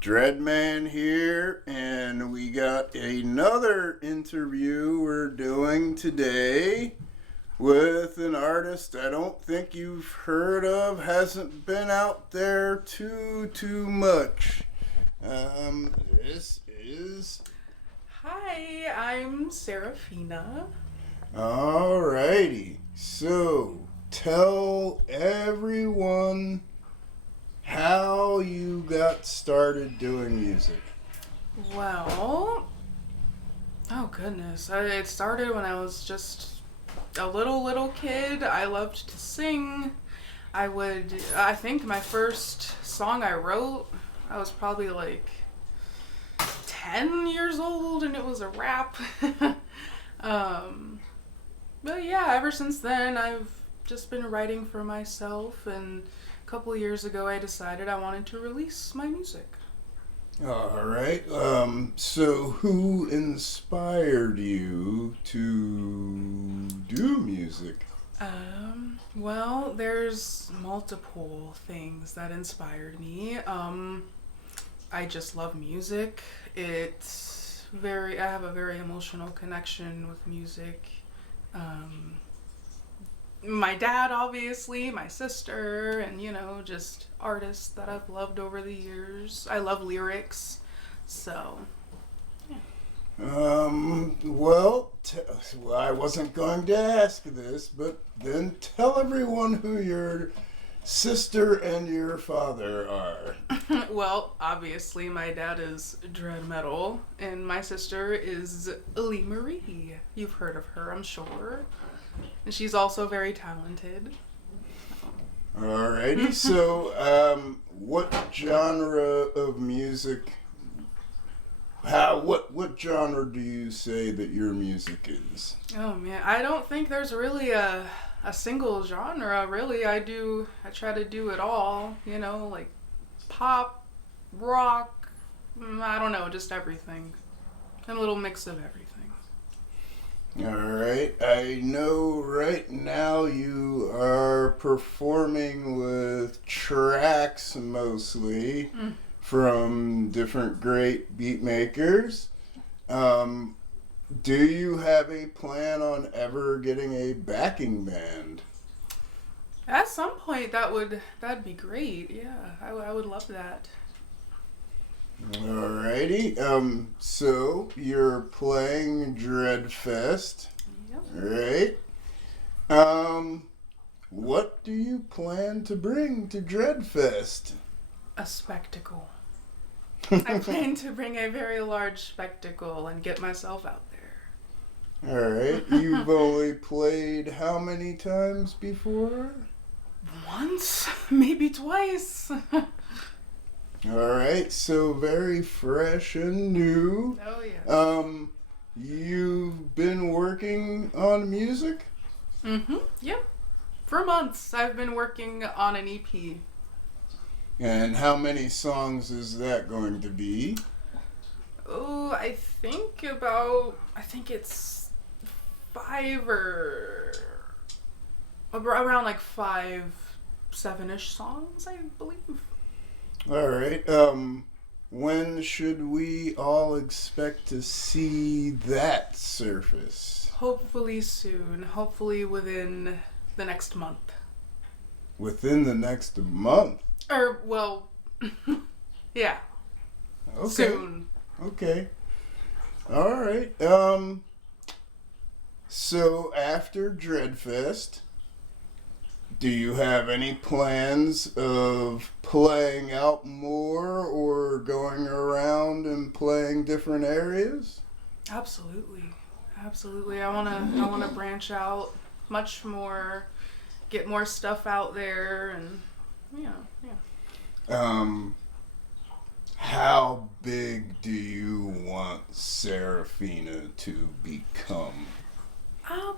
Dreadman here, and we got another interview we're doing today with an artist I don't think you've heard of, hasn't been out there too much. This is Hi, I'm Saraphina. alrighty. So tell everyone how you got started doing music. Well, oh goodness, it started when I was just a little kid. I loved to sing. I think my first song I wrote, I was probably like 10 years old and it was a rap. um, but yeah, ever since then I've just been writing for myself, and a couple of years ago I decided I wanted to release my music. All right. So who inspired you to do music? Well, there's multiple things that inspired me. I just love music. I have a very emotional connection with music. Um, my dad, obviously, my sister, and just artists that I've loved over the years. I love lyrics, so yeah. Well, I wasn't going to ask this, but then tell everyone who your sister and your father are. Well, obviously, my dad is dread metal, and my sister is Lee Marie. You've heard of her, I'm sure. And she's also very talented. Alrighty. So, what genre of music? What genre do you say that your music is? Oh man, I don't think there's really a single genre. Really, I try to do it all. Like pop, rock. I don't know, just everything, and a little mix of everything. Alright, I know right now you are performing with tracks mostly from different great beat makers. Do you have a plan on ever getting a backing band? At some point, that'd be great. Yeah, I would love that. Alrighty, so you're playing Dreadfest, Yep. right? What do you plan to bring to Dreadfest? A spectacle. I plan to bring a very large spectacle and get myself out there. Alright, you've only played how many times before? Once, maybe twice. Alright, so very fresh and new. Oh yes. You've been working on music? Yep. For months, I've been working on an EP. And how many songs is that going to be? Oh, I think it's five or around like 7-ish songs, I believe. Alright, when should we all expect to see that surface? Hopefully soon. Hopefully within the next month. Within the next month? Well, yeah. Okay. Soon. Okay. Alright, so after Dreadfest, do you have any plans of playing out more or going around and playing different areas? Absolutely. Absolutely. I wanna branch out much more, get more stuff out there, and yeah. How big do you want Saraphina to become?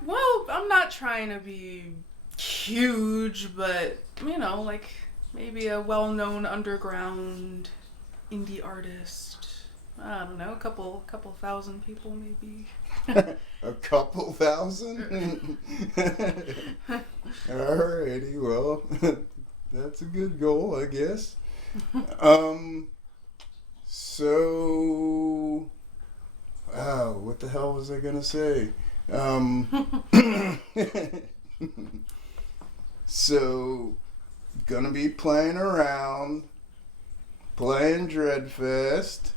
Well, I'm not trying to be huge, but like maybe a well-known underground indie artist. I don't know, a couple thousand people maybe. A couple thousand? Alrighty, well, that's a good goal, I guess. was I gonna say? So, gonna be playing around, playing Dreadfest,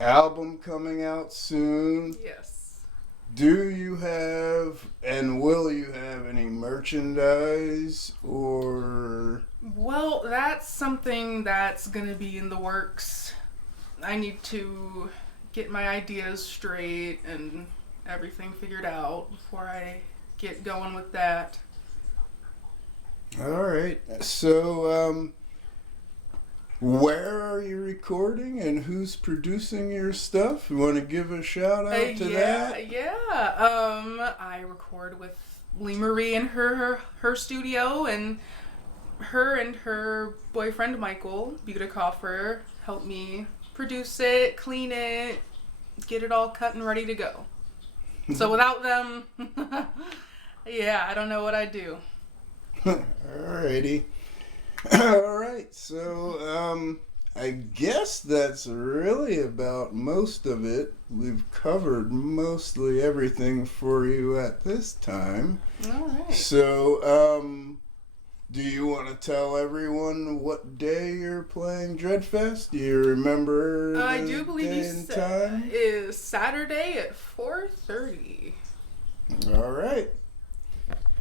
album coming out soon. Yes. Do you have and will you have any merchandise or? Well, that's something that's gonna be in the works. I need to get my ideas straight and everything figured out before I get going with that. All right. So, where are you recording and who's producing your stuff? You want to give a shout out to that? Yeah. I record with Lee Marie in her studio, and her boyfriend Michael Butekoffer helped me produce it, clean it, get it all cut and ready to go. So without them, yeah, I don't know what I'd do. Alrighty. Alright, so I guess that's really about most of it. We've covered mostly everything for you at this time. Alright. So, do you want to tell everyone what day you're playing Dreadfest? Do you remember I the do believe day and time? is Saturday at 4:30. Alright.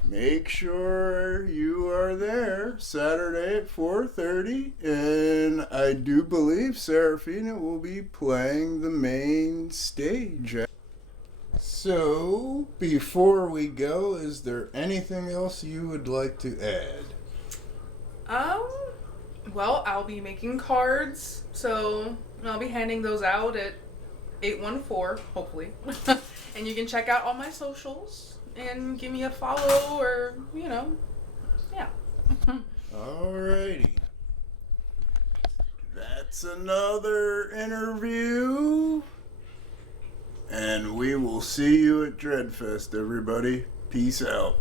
Make sure you are there Saturday at 4:30, and I do believe Saraphina will be playing the main stage. So, before we go, is there anything else you would like to add? Well, I'll be making cards, so I'll be handing those out at 814, hopefully. And you can check out all my socials and give me a follow or, yeah. Alrighty. That's another interview. And we will see you at Dreadfest, everybody. Peace out.